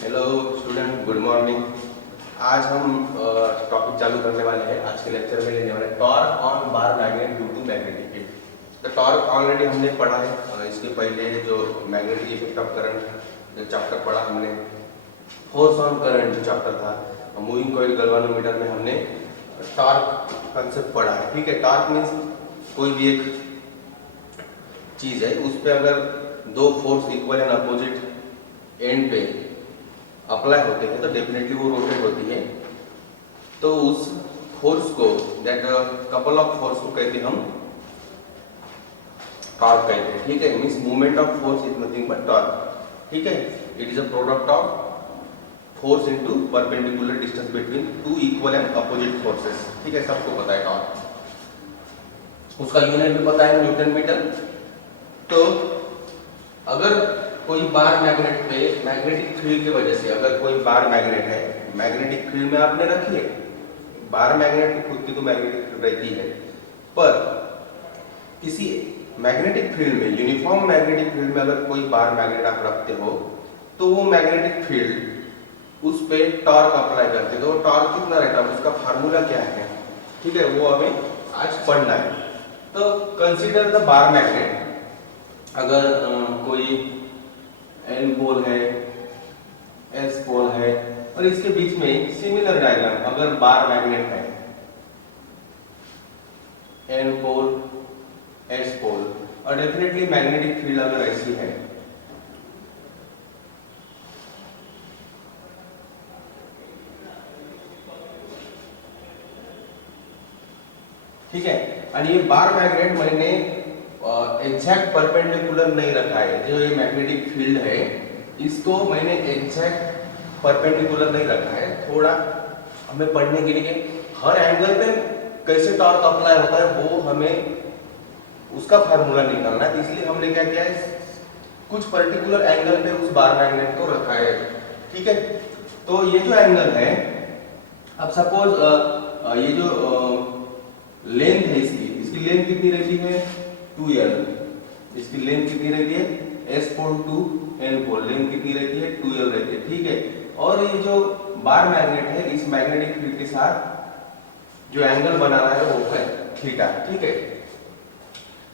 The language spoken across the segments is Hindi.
Hello student, good morning. आज हम टॉपिक चालू करने वाले हैं। आज के लेक्चर में लेने वाले torque on bar magnet due to magnetic field. तो टॉर्क ऑलरेडी हमने पढ़ा है। इसके पहले जो मैग्नेटिक इफेक्ट ऑफ करंट जो चैप्टर पढ़ा हमने, फोर्स ऑन करंट जो चैप्टर था, मूविंग कॉइल गैल्वानोमीटर में हमने टॉर्क कंसेप्ट पढ़ा है। ठीक है, टॉर्क मीन्स कोई भी एक चीज है, उस पर अगर दो force equal and opposite and पे अप्लाई होते हैं तो डेफिनेटली वो रोटेट होती है। तो उस फोर्स को, दैट कपल ऑफ फोर्स को कहते हैं हम टॉर्क कहते हैं। ठीक है, means movement of force is nothing but torque. ठीक है, it is a product of force into perpendicular distance between two equal and opposite forces. ठीक है, सबको पता है टॉर्क। उसका यूनिट भी पता है, न्यूटन मीटर। तो अगर कोई बार मैग्नेट पे मैग्नेटिक फील्ड की वजह से, अगर कोई बार मैग्नेट है, मैग्नेटिक फील्ड में आपने रखी है, बार मैग्नेट की खुद की तो मैग्नेटिक फील्ड रहती है, पर किसी मैग्नेटिक फील्ड में, यूनिफॉर्म मैग्नेटिक फील्ड में अगर कोई बार मैग्नेट आप रखते हो तो वो मैग्नेटिक फील्ड उस पे टॉर्क अप्लाई करते हैं। तो टॉर्क कितना रहता है, उसका फार्मूला क्या है, ठीक है, वो हमें आज पढ़ना है। तो कंसीडर द बार मैग्नेट। अगर कोई एन पोल है, एस पोल है, और इसके बीच में सिमिलर डायग्राम, अगर बार मैग्नेट है, एन पोल, एस पोल, और डेफिनेटली मैग्नेटिक फील्ड अगर ऐसी है, ठीक है, और ये बार मैग्नेट मैंने एग्जैक्ट परपेंडिकुलर नहीं रखा है। जो ये मैग्नेटिक फील्ड है इसको मैंने एग्जैक्ट परपेंडिकुलर नहीं रखा है। थोड़ा हमें पढ़ने के लिए हर एंगल पे कैसे टॉर्क अप्लाई होता है वो हमें उसका फार्मूला निकालना है। इसलिए हमने क्या किया है, कुछ पर्टिकुलर एंगल पे उस बार मैग्नेट को रखा है। ठीक है, तो ये जो एंगल है, अब सपोज ये जो लेंथ है इसकी लेंथ कितनी रहती है, 2l। इसकी लेंथ कितनी रहती है, s pole to n pole, length कितनी रहती है, 2l रहती है। ठीक है, और ये जो बार मैग्नेट है, इस मैग्नेटिक फील्ड के साथ जो एंगल बना रहा है वो है थीटा। ठीक है,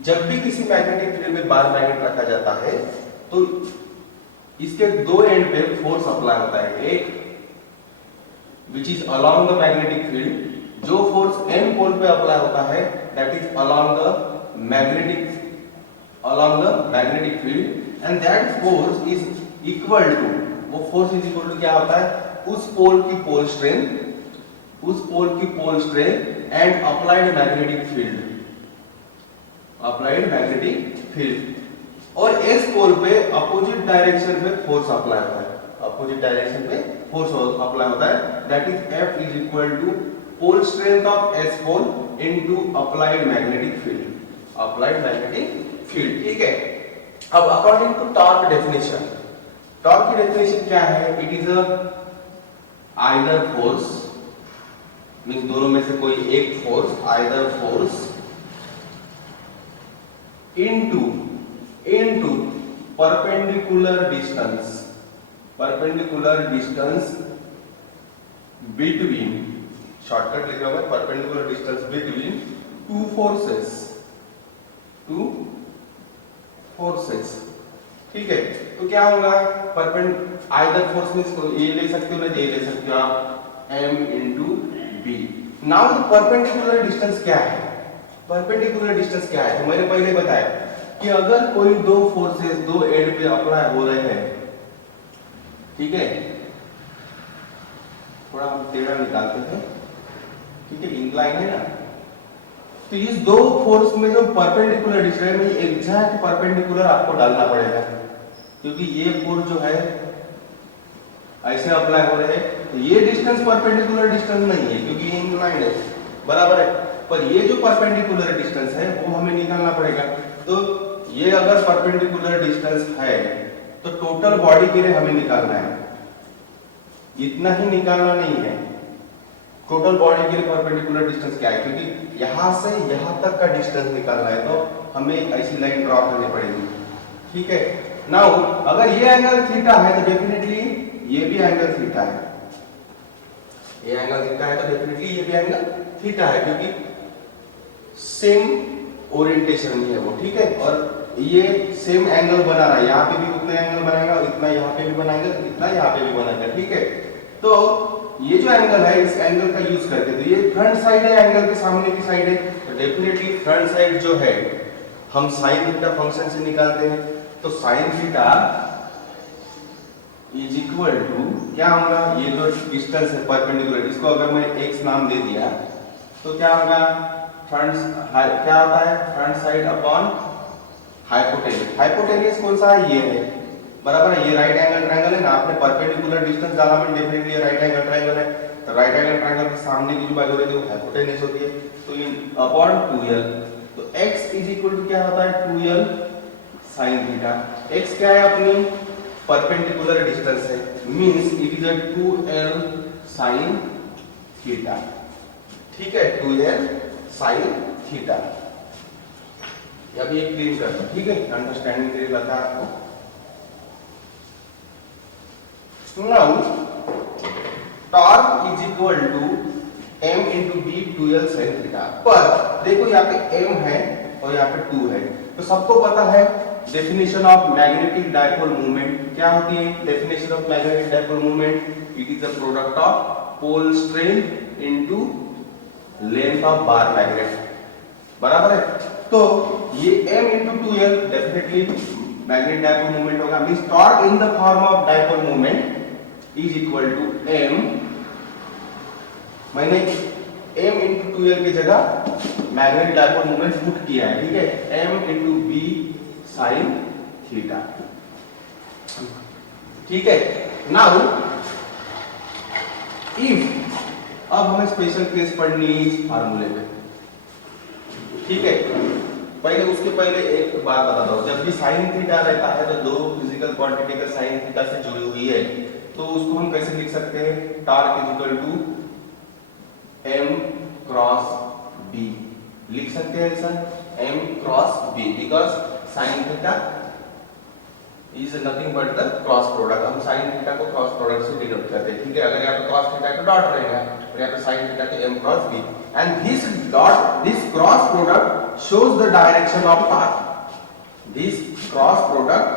जब भी किसी मैग्नेटिक फील्ड में बार मैग्नेट रखा जाता है तो इसके दो एंड पे फोर्स अप्लाई होता है। एक which is along the magnetic field, जो फोर्स n पोल पे अप्लाई होता है that is along the magnetic field, and that force is equal to, वो फोर्स इज इक्वल टू क्या होता है, उस पोल की pole strength and applied magnetic field. और एस पोल पे अपोजिट डायरेक्शन पे फोर्स अप्लाई होता है, अपोजिट डायरेक्शन पे फोर्स अप्लाई होता है, that is F is equal to pole strength of S pole into applied magnetic field. ठीक है, अब according to torque definition, torque की डेफिनेशन क्या है, it is either force, means दोनों में से कोई एक force, either force into perpendicular distance between, shortcut लिखा हुआ है, perpendicular distance between two forces. ठीक है, तो क्या होगा, आइदर फोर्स मींस ये ले सकते हो ना, ये ले सकते हो आप, m into B. Now the perpendicular distance क्या है, परपेंडिकुलर डिस्टेंस क्या है, तो मैंने पहले बताया कि अगर कोई दो फोर्सेस दो एंड पे अप्लाई हो रहे हैं, ठीक है, थोड़ा हम टेढ़ा निकालते हैं, ठीक है, इंक्लाइन है ना, तो इस दो फोर्स में जो परपेंडिकुलर डिस्टेंस है, एग्जैक्ट परपेंडिकुलर आपको डालना पड़ेगा, क्योंकि ये फोर्स जो है ऐसे अप्लाई हो रहे हैं, तो ये डिस्टेंस परपेंडिकुलर डिस्टेंस नहीं है क्योंकि ये इंक्लाइंड है, बराबर है, पर ये जो परपेंडिकुलर डिस्टेंस है वो हमें निकालना पड़ेगा। तो ये अगर परपेंडिकुलर डिस्टेंस है तो टोटल बॉडी के लिए हमें निकालना है, इतना ही निकालना नहीं है, टोटल बॉडी के लिए परपेंडिकुलर डिस्टेंस क्या है, क्योंकि यहां से यहां तक का डिस्टेंस निकालना है तो हमें ऐसी लाइन ड्रॉ करनी पड़ेगी। ठीक है, नाउ अगर ये एंगल थीटा है तो डेफिनेटली ये भी एंगल थीटा है, ये एंगल थीटा है, तो डेफिनेटली ये भी एंगल थीटा है, क्योंकि सेम ओरिएंटेशन में है वो, ठीक है। और ये सेम एंगल बना रहा है, यहाँ पे भी उतना एंगल बनाएगा, इतना यहाँ पे भी बनाएगा, इतना यहाँ पे भी बनाएगा, ठीक है। तो ये जो एंगल है, इस एंगल का यूज करके, तो ये फ्रंट साइड है, एंगल के सामने की साइड है, तो डेफिनेटली फ्रंट साइड जो है हम साइन थीटा फंक्शन से निकालते हैं, तो sine theta is equal to क्या होगा, ये जो डिस्टेंस है परपेंडिकुलर, इसको अगर मैं x नाम दे दिया तो क्या होगा, क्या होता है, front side upon hypotenuse. Hypotenuse कौन सा है, ये है, बराबर है, ये राइट एंगल ट्रायंगल है ना, आपने परपेंडिकुलर डिस्टेंस डाला में डेफिनेटली ये राइट एंगल ट्रायंगल है, तो राइट एंगल ट्रायंगल के सामने की जो बाजू रहती है वो हाइपोटेन्यूज होती है, तो इन अपॉन 2l, तो x इज इक्वल टू क्या होता है 2l sin थीटा। x क्या है, अपनी परपेंडिकुलर डिस्टेंस है, means it is a 2l sin theta, ठीक है, 2l sin थीटा। अभी एक क्लीन करता हूं, ठीक है, अंडरस्टैंडिंग के लिए बता आपको। Now torque is equal to m into b 2l sin theta, पर देखो यहाँ पे m है और यहाँ पे 2 है, तो सबको पता है definition of magnetic dipole movement क्या होती है। Definition of magnetic dipole movement, it is the product of pole strain into length of bar magnet, बराबर है। तो ये m into 2l definitely magnetic dipole movement होगा, means torque in the form of dipole movement is equal to m, मैंने m into 2l की जगह मैग्नेटिक डायपोल मूवमेंट पुट किया है, ठीक है, m into b sin theta, ठीक है। नाउ इफ, अब हमें स्पेशल केस पढ़नी है इस फार्मूले पे, ठीक है। पहले उसके पहले एक बात बताता हूं, जब भी साइन थीटा रहता है तो दो फिजिकल क्वांटिटी का साइन थीटा से जुड़ी हुई है, तो उसको हम कैसे लिख सकते हैं, torque is equal to m cross b लिख सकते हैं ऐसा, m cross b, because sine theta is nothing but the cross product, हम साइन थीटा को क्रॉस प्रोडक्ट से डिनोट करते हैं, ठीक है। अगर यहाँ पे क्रॉस थीटा तो डॉट रहेगा और यहाँ पे साइन थीटा तो m cross b, and this cross product shows the direction of torque, this cross product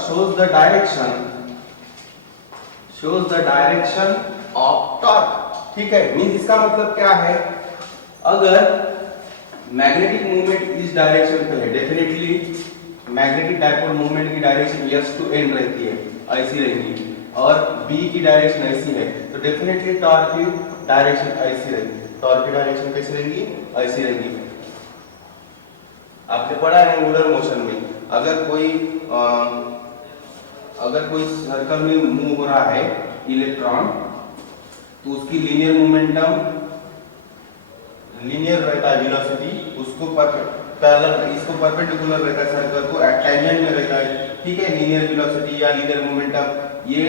shows the direction of torque, ठीक है। मींस इसका मतलब क्या है, अगर मैग्नेटिक मूवमेंट इस डायरेक्शन पे है, डेफिनेटली मैग्नेटिक डायपोल मूवमेंट की डायरेक्शन s to n रहती है, ऐसी रहेगी, और b की डायरेक्शन ऐसी है, तो डेफिनेटली टॉर्क की डायरेक्शन ऐसी रहेगी। टॉर्क की डायरेक्शन कैसी रहेगी, ऐसी रहेगी। आपने पढ़ा है एंगुलर मोशन में, अगर कोई सर्कल में मूव हो रहा है इलेक्ट्रॉन, तो उसकी लीनियर मोमेंटम लीनियर रहता है, वेलोसिटी उसको पैरेलल, इसको परपेंडिकुलर रहता है, सर्कल को टैंजेंट में रहता है, ठीक है। लीनियर वेलोसिटी या लीनियर मोमेंटम, ये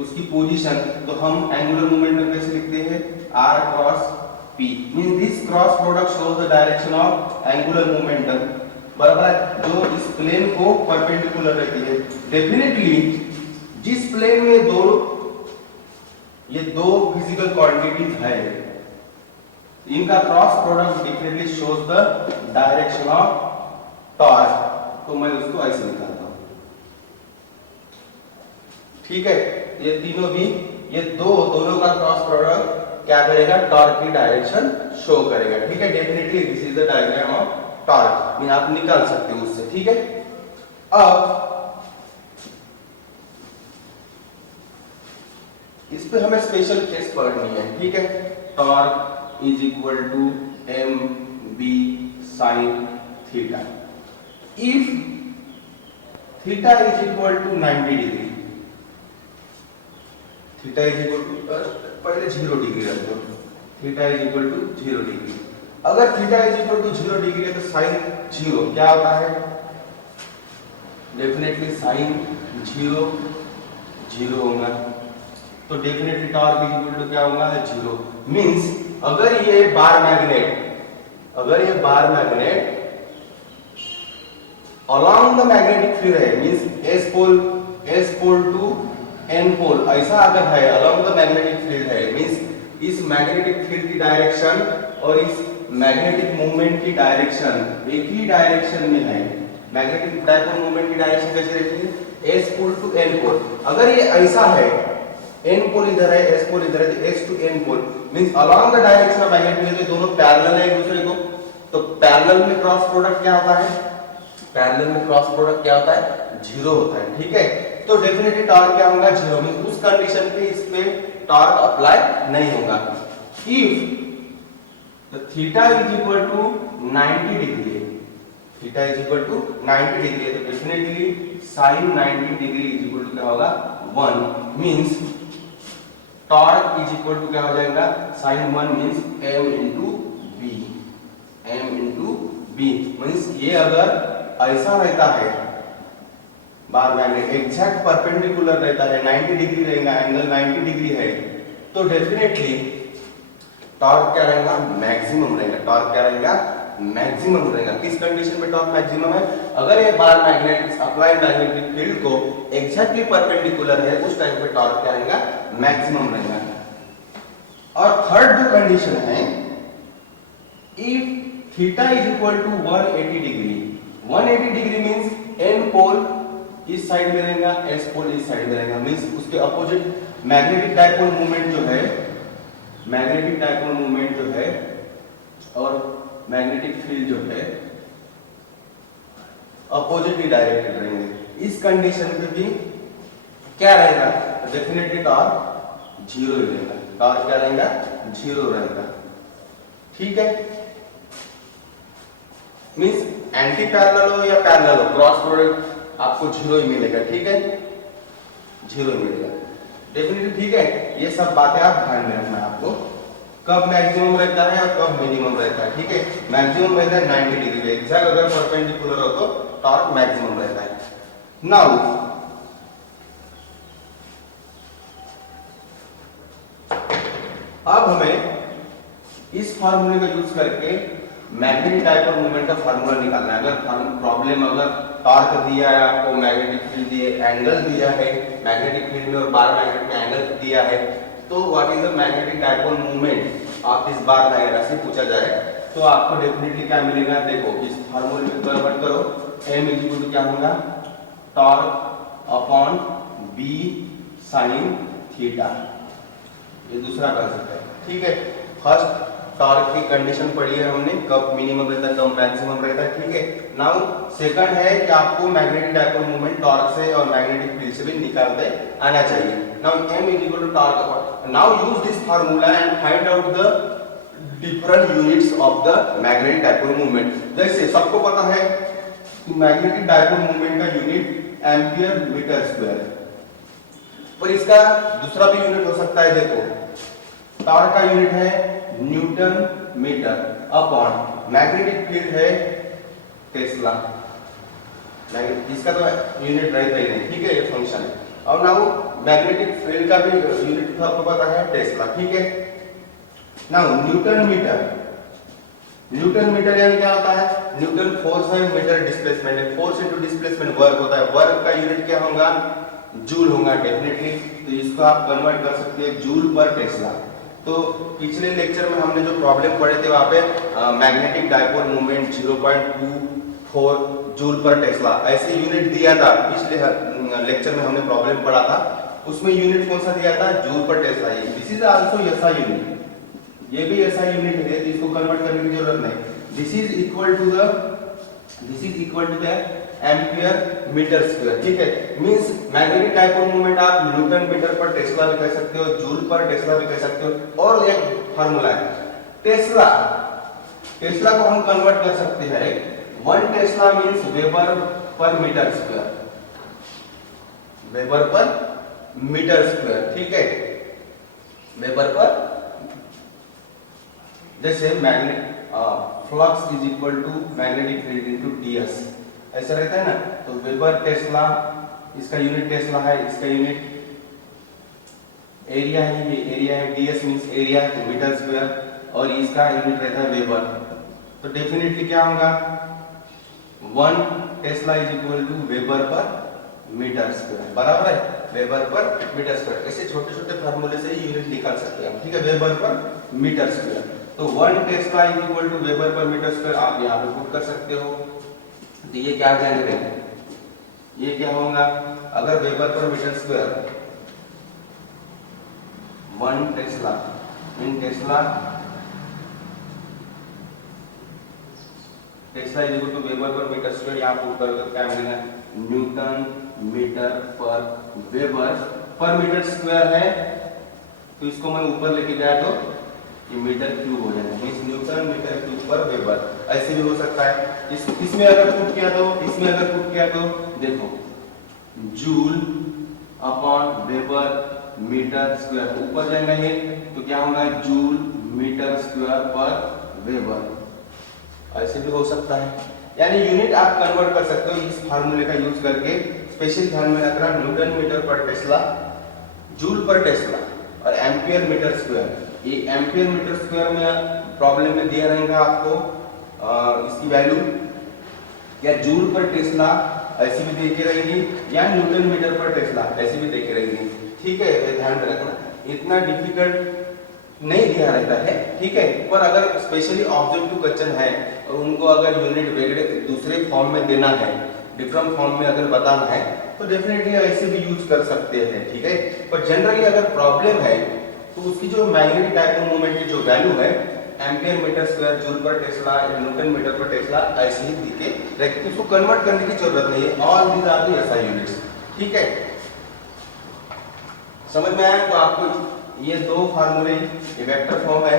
उसकी पोजीशन, तो हम एंगुलर मोमेंटम कैसे लिखते हैं, r cross p, means this cross product shows the direction of angular momentum, बराबर है, जो इस प्लेन को परपेंडिकुलर रहती है। डेफिनेटली जिस प्लेन में ये दो फिजिकल क्वांटिटीज है, इनका cross product definitely shows the direction of torque, तो मैं उसको ऐसे निकालता हूं, ठीक है। ये तीनों भी, ये दोनों का क्रॉस प्रोडक्ट क्या करेगा, टॉर्क की डायरेक्शन शो करेगा, ठीक है। Definitely this is the diagram of torque, ये आप निकाल सकते हो उससे, ठीक है। अब इस पे हमें स्पेशल केस पढ़नी है, ठीक है। Torque is equal to m b sin theta, if theta is equal to 90 degree, theta is equal to, पहले 0 डिग्री रख दो, theta is equal to 0 degree. अगर theta is equal to 0 degree है तो साइन 0 क्या होता है, डेफिनेटली साइन 0 0 होगा, तो definitely torque is equal to क्या होगा, 0। मींस अगर ये bar magnet along the magnetic field है, means S pole S pole to N pole ऐसा अगर है अलोंग द मैग्नेटिक फील्ड है, मींस इस मैग्नेटिक फील्ड की डायरेक्शन और इस मैग्नेटिक मूवमेंट की डायरेक्शन एक ही डायरेक्शन में है। मैग्नेटिक डायपोल मूवमेंट की डायरेक्शन कैसी रहती है, S pole to N pole. अगर ये ऐसा है, एन पोल इधर है, एस पोल इधर है, तो S to N pole means along the direction of magnetic field, दोनों पैरेलल है एक दूसरे को। तो पैरेलल में क्रॉस प्रोडक्ट क्या होता है, पैरेलल में क्रॉस प्रोडक्ट क्या होता है, जीरो होता है। ठीक है, तो डेफिनेटली टॉर्क क्या होगा, जीरो। मींस उस कंडीशन पे इस पे टॉर्क अप्लाई नहीं होगा। If the theta is equal to 90 degree, theta is equal to 90 degree है, तो definitely sin 90 degree is equal to क्या होगा, 1। Means torque is equal to क्या हो जाएगा, sin 1 means m into b, m into b। Means ये अगर ऐसा रहता है बार मैग्नेट एग्जैक्ट परपेंडिकुलर रहता है, 90 डिग्री रहेगा, एंगल 90 डिग्री है, तो डेफिनेटली टॉर्क क्या रहेगा, मैक्सिमम रहेगा। टॉर्क क्या रहेगा, मैक्सिमम रहेगा। किस कंडीशन में टॉर्क मैक्सिमम है, अगर ये bar magnet applied magnetic field को एग्जैक्टली परपेंडिकुलर है, उस टाइम पे टॉर्क क्या रहेगा, मैक्सिमम रहेगा। और थर्ड जो कंडीशन है, if theta is equal to 180 degree, 180 degree means N pole इस साइड में रहेगा, एस पोल इस साइड में रहेगा, मींस उसके अपोजिट मैग्नेटिक डायपोल मूवमेंट जो है, मैग्नेटिक डायपोल मूवमेंट जो है और मैग्नेटिक फील्ड जो है अपोजिटली डायरेक्टेड रहेंगे। इस कंडीशन पे भी क्या रहेगा, डेफिनेटली टॉर्क जीरो रहेगा। टॉर्क क्या रहेगा, जीरो रहेगा। ठीक है, मींस एंटी पैरेलल हो या पैरेलल हो, क्रॉस प्रोडक्ट आपको जीरो ही मिलेगा। ठीक है, जीरो मिलेगा डेफिनेटली। ठीक है, ये सब बातें आप ध्यान में रखना, आपको कब मैक्सिमम रहता है और कब मिनिमम रहता है। ठीक है, मैक्सिमम रहता है 90 डिग्री पे, एग्जैक्ट अगर परपेंडिकुलर हो तो टॉर्क मैक्सिमम रहता है। नाउ अब हमें इस फार्मूले का यूज करके मैग्नेटिक डायपोल मूवमेंट का फार्मूला निकालना है। अगर प्रॉब्लम, अगर टॉर्क दिया है आपको, मैग्नेटिक फील्ड दिए, एंगल दिया है मैग्नेटिक फील्ड में और बार मैग्नेट में एंगल दिया है, तो what is the magnetic dipole movement आप इस बार डायग्राम से पूछा जाए तो आपको डेफिनेटली क्या मिलेगा, देखो इस फार्मूले में कन्वर्ट करो, m इज इक्वल टू क्या होगा, torque upon b sin theta. ये दूसरा कंसेप्ट है। ठीक है, फर्स्ट टॉर्क की कंडीशन पढ़ी है हमने, कब मिनिमम रहता है, कब मैक्सिमम रहता है। ठीक है, नाउ सेकंड है कि आपको मैग्नेटिक डायपोल मूवमेंट टॉर्क से और मैग्नेटिक फील्ड से भी निकालते आना चाहिए। Now m is equal to torque upon, now use this formula and find out the different units of the magnetic dipole movement. जैसे सबको पता है कि मैग्नेटिक डायपोल मूवमेंट का यूनिट एम्पियर मीटर स्क्वायर है, पर इसका दूसरा भी यूनिट हो सकता है। देखो टॉर्क का यूनिट है newton metre upon magnetic field है टेस्ला। इसका तो यूनिट रहता ही नहीं। ठीक है, ये फंक्शन है। और नाउ मैग्नेटिक फील्ड का भी यूनिट आपको पता है टेस्ला। ठीक है, now newton metre, newton metre यानी क्या होता है, न्यूटन फोर्स है, मीटर डिस्प्लेसमेंट है, फोर्स इनटू डिस्प्लेसमेंट वर्क होता है। वर्क का यूनिट क्या होगा, जूल होगा डेफिनेटली, तो इसको आप कन्वर्ट कर सकते हैं जूल पर टेस्ला। तो पिछले लेक्चर में हमने जो प्रॉब्लम पढ़े थे वहां पे magnetic dipole movement 0.24 joule per tesla ऐसे यूनिट दिया था। पिछले लेक्चर में हमने प्रॉब्लम पढ़ा था, उसमें यूनिट कौन सा दिया था, joule per Tesla. This is also ऐसा यूनिट, ये भी ऐसा यूनिट है, तो इसको कन्वर्ट करने की जरूरत नहीं। This is equal to the ampere metre square. ठीक है, मींस मैग्नेटिक डायपोल मूवमेंट आप न्यूटन मीटर पर टेस्ला भी कह सकते हो, जूल पर टेस्ला भी कह सकते हो। और एक फार्मूला है टेस्ला, टेस्ला को हम कन्वर्ट कर सकते हैं, 1 tesla means weber per metre square, weber per metre square. ठीक है, वेबर पर, जैसे magnet flux is equal to magnetic field into ds ऐसा रहता है ना, तो वेबर टेस्ला, इसका यूनिट टेस्ला है, इसका यूनिट एरिया है, ये एरिया है, ds मींस एरिया तो मीटर स्क्वायर, और इसका यूनिट रहता है वेबर। तो डेफिनेटली क्या होगा, 1 tesla is equal to weber per metre square, बराबर है, वेबर पर मीटर स्क्वायर। ऐसे छोटे छोटे फार्मूले से ही यूनिट निकाल सकते हैं, ठीक है, वेबर पर मीटर स्क्वायर। तो 1 tesla is equal to weber per metre square आप यहाँ पे पुट कर सकते हो। तो ये क्या जाएंगे, ये क्या होगा, अगर weber per metre square 1 tesla in tesla tesla is equal to weber per metre square, यहाँ पुट करोगे क्या मिलेगा, newton metre per weber per metre square है। तो इसको मैं ऊपर लेके जाए तो ये मीटर क्यूब हो जाएगा, मींस न्यूटन मीटर क्यूब पर वेबर। ऐसे भी हो सकता है। इसमें अगर पुट किया तो देखो joule upon weber metre square, ऊपर जाएगा ये तो क्या होगा, joule metre square per weber. ऐसे भी हो सकता है, यानी यूनिट आप कन्वर्ट कर सकते हो इस फार्मूले का यूज करके। स्पेशल ध्यान में रखना, Newton metre per Tesla, joule per Tesla और एम्पियर मीटर स्क्वायर। ये एम्पियर मीटर स्क्वायर में प्रॉब्लम में दिया रहेगा आपको इसकी वैल्यू, या जूल पर टेस्ला ऐसी भी देके रहेगी, या न्यूटन मीटर पर टेस्ला ऐसी भी देके रहेगी, ठीक है, ध्यान में रखना। इतना डिफिकल्ट नहीं दिया रहता है, ठीक है, पर अगर स्पेशली ऑब्जेक्टिव क्वेश्चन है और उनको अगर यूनिट वेगड़े दूसरे फॉर्म में देना है, डिफरेंट फॉर्म में अगर बताना है तो डेफिनेटली ऐसे भी यूज कर सकते हैं, ठीक है। पर जनरली अगर प्रॉब्लम है तो उसकी जो मैग्नेटिक डायपोल मोमेंट की जो वैल्यू है ampere metre square, joule per tesla, newton metre per tesla ऐसे ही दिखे, लेकिन उसको कन्वर्ट करने की जरूरत नहीं है। All these are the SI units, ठीक है, समझ में आया। तो आपको ये दो फार्मूले, ये वेक्टर फॉर्म है,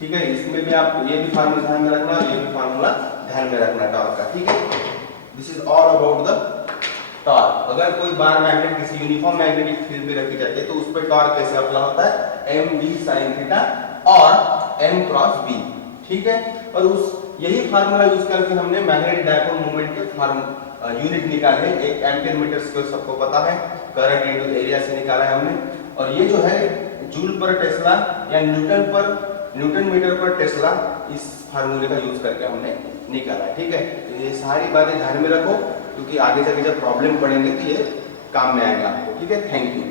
ठीक है, इसमें भी आप ये भी फार्मूला ध्यान में रखना, ये भी फार्मूला ध्यान में रखना टॉर्क का, ठीक है। This is all about the torque. अगर कोई बार मैग्नेट किसी यूनिफॉर्म मैग्नेटिक फील्ड में रखी जाती है तो उस पर टॉर्क कैसे अप्लाई होता है, एम बी साइन थीटा और एम क्रॉस बी, ठीक है। और उस यही फार्मूला यूज करके हमने मैग्नेटिक डायपोल मोमेंट के यूनिट निकाले। एक एम्पियर मीटर स्क्वायर सबको पता है, करंट इनटू एरिया से निकाला है हमने, और ये जो है जूल पर टेस्ला या न्यूटन मीटर पर टेस्ला, इस फार्मूले का यूज करके हमने निकाला है, ठीक है। तो ये सारी बातें ध्यान में रखो, क्योंकि आगे जाके जब प्रॉब्लम पड़ेंगे तो ये काम में आएगा आपको, ठीक है। Thank you.